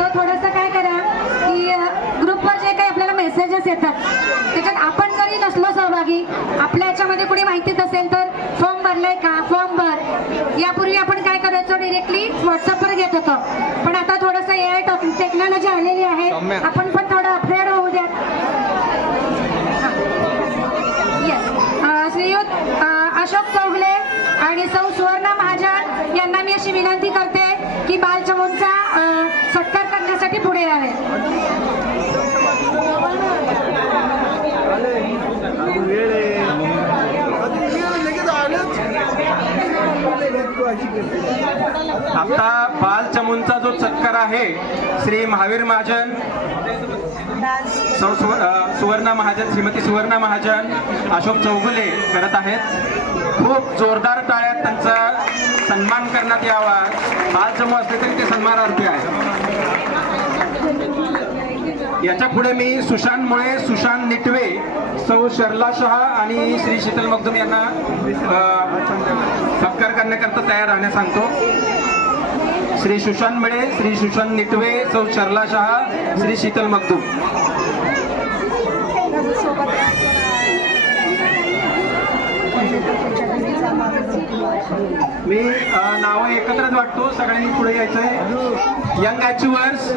So थोडंसं काय करा की ग्रुपवर जे काही आपल्याला मेसेजेस येतात त्याच्यात आपण जरी नसलो सहभागी, आपल्या याच्यामध्ये कुणी माहितीच असेल तर फॉर्म भरलाय का, फॉर्म भर. यापूर्वी आपण काय करायचो, डिरेक्टली व्हॉट्सअपवर घेत होतो. पण आता थोडंसं AI टेक्नॉलॉजी आलेली आहे, आपण पण थोडं अपग्रेड होऊ द्या. येस, श्रीयुत अशोक चौगले आणि सौ सुवर्णा महाजन यांना मी अशी विनंती करते की बालचमूंचा सत्कार करण्यासाठी पुढे यावे. आता बालचमूंचा जो सत्कार आहे श्री महावीर महाजन, सुवर्णा महाजन, श्रीमती सुवर्णा महाजन, अशोक चौगुले करत आहेत. खूप जोरदार टाळ्यात त्यांचा सन्मान करण्यात यावा. बालचमू असले तरी ते सन्मानार्थी आहे. याच्या पुढे मी सुशांत मुळे, सुशांत निटवे, सौ शर्ला शहा आणि श्री शीतल मगदूम यांना सत्कार करण्याकरता तयार राहण्यास सांगतो. श्री सुशांत मुळे, श्री सुशांत निटवे, सौ शर्ला शहा, श्री शीतल मगदूम. मी नावं एकत्रच वाटतो, सगळ्यांनी पुढे यायचंय. Young achievers